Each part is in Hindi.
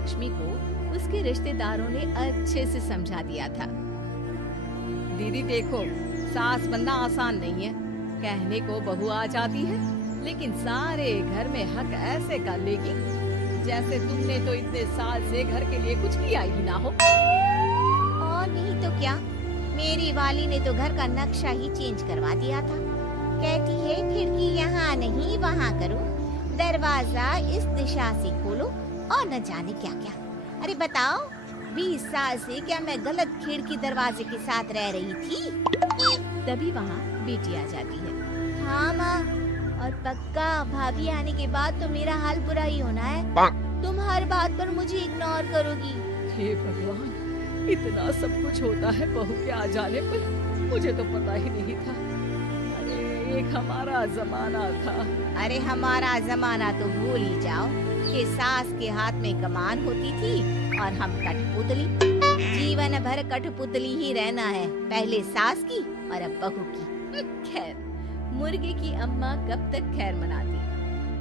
लक्ष्मी को उसके रिश्तेदारों ने अच्छे से समझा दिया था। दीदी देखो, सास बनना आसान नहीं है। कहने को बहू आ जाती है, लेकिन सारे घर में हक ऐसे कर लेगी जैसे तुमने तो इतने साल से घर के लिए कुछ किया ही ना हो। और नहीं तो क्या, मेरी वाली ने तो घर का नक्शा ही चेंज करवा दिया था। कहती है खिड़की यहाँ नहीं वहाँ करो, दरवाजा इस दिशा से खोलो और न जाने क्या क्या। अरे बताओ, 20 साल से क्या मैं गलत खिड़की दरवाजे के साथ रह रही थी? तभी वहाँ बेटी आ जाती है। हाँ माँ, और पक्का भाभी आने के बाद तो मेरा हाल बुरा ही होना है। तुम हर बात पर मुझे इग्नोर करोगी। हे भगवान, इतना सब कुछ होता है बहू के आ जाने पर, मुझे तो पता ही नहीं था। अरे एक हमारा जमाना था। अरे हमारा जमाना तो भूल ही जाओ कि सास के हाथ में कमान होती थी और हम कठपुतली। जीवन भर कठपुतली ही रहना है, पहले सास की और अब बहू की। खैर, मुर्गे की अम्मा कब तक खैर मनाती।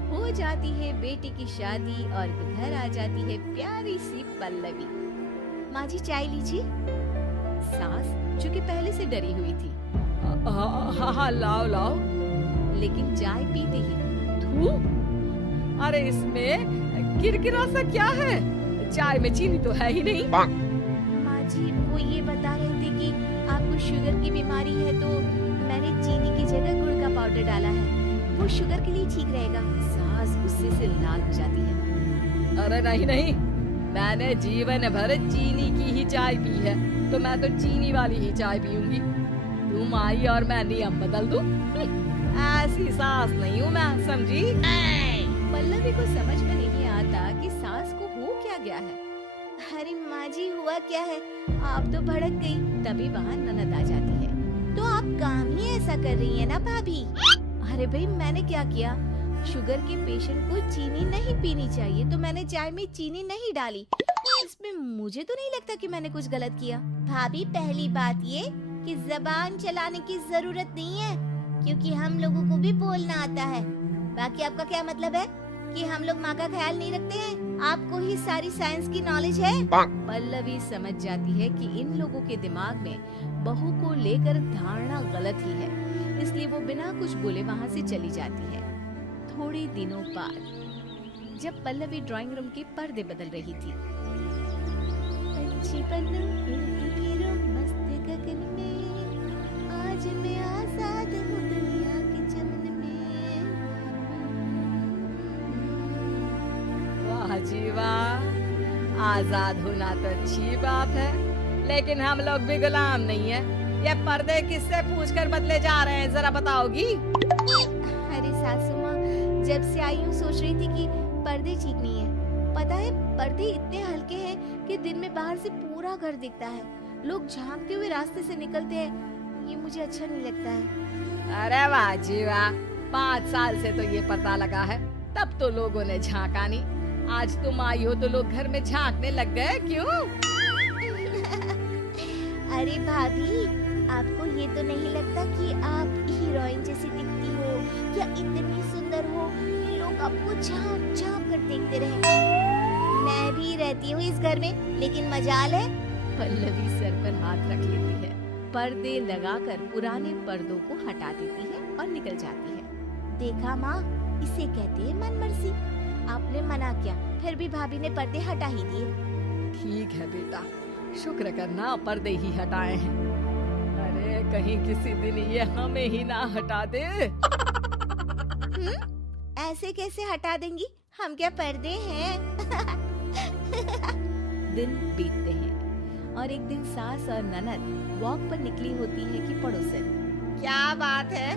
हो जाती है बेटी की शादी और घर आ जाती है प्यारी सी पल्लवी। माँ जी चाय लीजिए। सास जो कि पहले से डरी हुई थी, हाँ लाओ लाओ। लेकिन चाय पीते ही थू, अरे इसमें किरकिरा सा क्या है? चाय में चीनी तो है ही नहीं। माँ जी वो ये बता रहे थे कि आपको शुगर की बीमारी है, तो मैंने चीनी की जगह गुड़ का पाउडर डाला है, वो शुगर के लिए ठीक रहेगा। सास गुस्से से लाल हो जाती है। अरे नहीं नहीं, मैंने जीवन भर चीनी की ही चाय पी है, तो मैं तो चीनी वाली ही चाय पीऊंगी। तुम आई और मैं नियम बदल दूं? ऐसी सास नहीं हूँ मैं, समझी? पल्लवी को समझ में नहीं आता कि सास को हो क्या गया है। अरे माँ जी हुआ क्या है, आप तो भड़क गई। तभी वहाँ ननद आ जाती है। तो आप काम ही ऐसा कर रही है ना भाभी? अरे भाई, मैंने क्या किया? शुगर के पेशेंट को चीनी नहीं पीनी चाहिए, तो मैंने चाय में चीनी नहीं डाली। इसमें मुझे तो नहीं लगता कि मैंने कुछ गलत किया। भाभी पहली बात ये कि जबान चलाने की जरूरत नहीं है, क्योंकि हम लोगों को भी बोलना आता है। बाकी आपका क्या मतलब है कि हम लोग माँ का ख्याल नहीं रखते हैं? आपको ही सारी साइंस की नॉलेज है। पल्लवी समझ जाती है कि इन लोगों के दिमाग में बहू को लेकर धारणा गलत ही है, इसलिए वो बिना कुछ बोले वहाँ से चली जाती है। थोड़े दिनों बाद जब पल्लवी ड्राइंग रूम के पर्दे बदल रही थी, पंछी बनो उड़ती फिरो मस्त गगन में, आज मैं आजाद हूँ दुनिया के चमन में। वाह जी वाह, आजाद होना तो अच्छी बात है, लेकिन हम लोग भी गुलाम नहीं है। ये पर्दे किससे पूछकर बदले जा रहे हैं, जरा बताओगी? अरे सासू माँ, जब से आई हूँ सोच रही थी कि पर्दे ठीक नहीं है। पता है, पर्दे इतने हल्के हैं कि दिन में बाहर से पूरा घर दिखता है। लोग झांकते हुए रास्ते से निकलते हैं, ये मुझे अच्छा नहीं लगता है। अरे वाह जी वाह, 5 साल से तो ये पर्दा लगा है, तब तो लोगों ने झांका नहीं। आज तुम आई हो तो लोग घर में झांकने लग गए, क्यों? अरे भाभी, आपको ये तो नहीं लगता कि आप हीरोइन जैसी दिखती हो या इतनी सुंदर हो कि लोग आपको झांक झांक कर देखते रहे? मैं भी रहती हूँ इस घर में, लेकिन मजाल है। पल्लवी सर पर हाथ रख लेती है, पर्दे लगाकर पुराने पर्दों को हटा देती है और निकल जाती है। देखा माँ, इसे कहते हैं मनमर्जी। आपने मना किया, फिर भी भाभी ने पर्दे हटा ही दिए। ठीक है बेटा, शुक्र करना पर्दे ही हटाए हैं। अरे कहीं किसी दिन ये हमें ही ना हटा दे। ऐसे कैसे हटा देंगी? हम क्या पर्दे हैं? दिन बीतते हैं और एक दिन सास और ननद वॉक पर निकली होती है कि पड़ोसन। क्या बात है,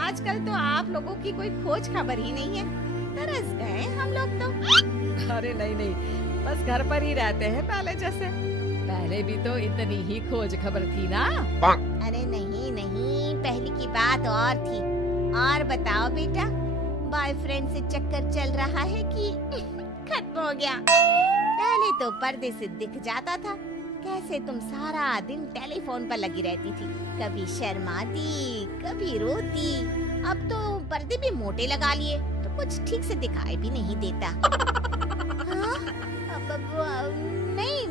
आजकल तो आप लोगों की कोई खोज खबर ही नहीं है। तरस गए हम लोग तो। अरे नहीं नहीं, बस घर पर ही रहते हैं पहले जैसे। पहले भी तो इतनी ही खोज खबर थी ना। अरे नहीं नहीं, पहले की बात और थी। और बताओ बेटा, बॉयफ्रेंड से चक्कर चल रहा है कि खत्म हो गया? पहले तो पर्दे से दिख जाता था कैसे तुम सारा दिन टेलीफोन पर लगी रहती थी, कभी शर्माती कभी रोती। अब तो पर्दे भी मोटे लगा लिए तो कुछ ठीक से दिखाई भी नहीं देता। हाँ? नहीं,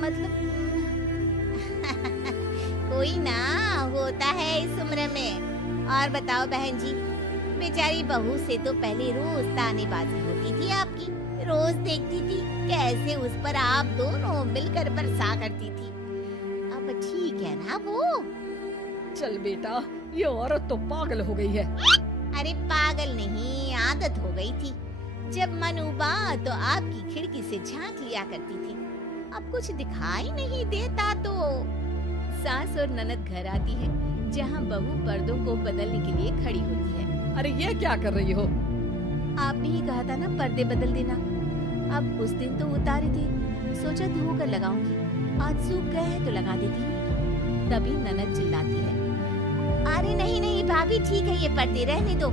मतलब कोई ना होता है इस उम्र में। और बताओ बहन जी, बेचारी बहू से तो पहले रोज तानेबाजी होती थी आपकी, रोज देखती थी कैसे उस पर आप दोनों मिलकर बरसा करती थी। अब ठीक है ना वो? चल बेटा, ये औरत तो पागल हो गई है। अरे पागल नहीं, आदत हो गई थी। जब मन उबा तो आपकी खिड़की से झांक लिया करती थी, अब कुछ दिखाई नहीं देता तो। सास और ननद घर आती है, जहाँ बहू पर्दों को बदलने के लिए खड़ी होती है। अरे ये क्या कर रही हो? आपने ही कहा था ना पर्दे बदल देना। अब उस दिन तो उतारे थे, सोचा धो कर लगाऊंगी, आज सूख गए हैं तो लगा देती हूँ। तभी ननद चिल्लाती है, अरे नहीं नहीं भाभी, ठीक है ये पर्दे रहने दो।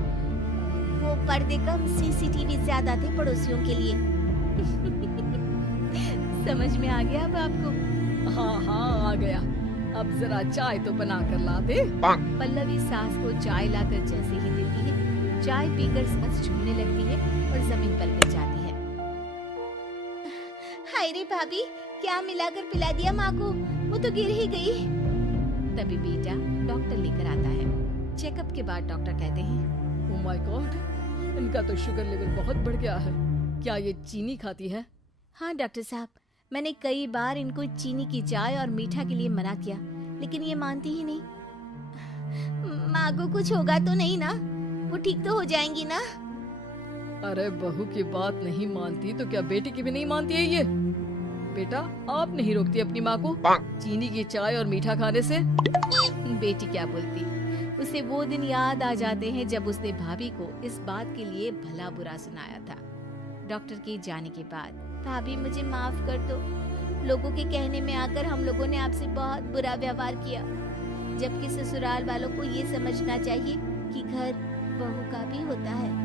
वो पर्दे कम, सीसीटीवी ज्यादा थे पड़ोसियों के लिए। समझ में आ गया अब आपको? हाँ हाँ आ गया। अब जरा चाय तो बना कर ला दे। पल्लवी सास को चाय लाकर जैसे ही देती है, चाय पीकर सांस झूमने लगती है और जमीन पर गिर जाती है। हाय रे भाभी, क्या मिलाकर पिला दिया माँ को, वो तो गिर ही गई। तभी बेटा डॉक्टर लेकर आता है। चेकअप के बाद डॉक्टर कहते हैं, ओह माय गॉड, इनका तो शुगर लेवल बहुत बढ़ गया है। क्या ये चीनी खाती है? हाँ डॉक्टर साहब, मैंने कई बार इनको चीनी की चाय और मीठा के लिए मना किया, लेकिन ये मानती ही नहीं। माँ को कुछ होगा तो नहीं ना? वो ठीक तो हो जाएंगी ना? अरे बहू की बात नहीं मानती तो क्या बेटी की भी नहीं मानती है ये? बेटा, आप नहीं रोकती अपनी माँ को चीनी की चाय और मीठा खाने से? बेटी क्या बोलती, उसे वो दिन याद आ जाते हैं जब उसने भाभी को इस बात के लिए भला बुरा सुनाया था। डॉक्टर के जाने के बाद, भाभी मुझे माफ कर दो, लोगों के कहने में आकर हम लोगों ने आपसे बहुत बुरा व्यवहार किया, जबकि ससुराल वालों को ये समझना चाहिए कि घर बहू का भी होता है।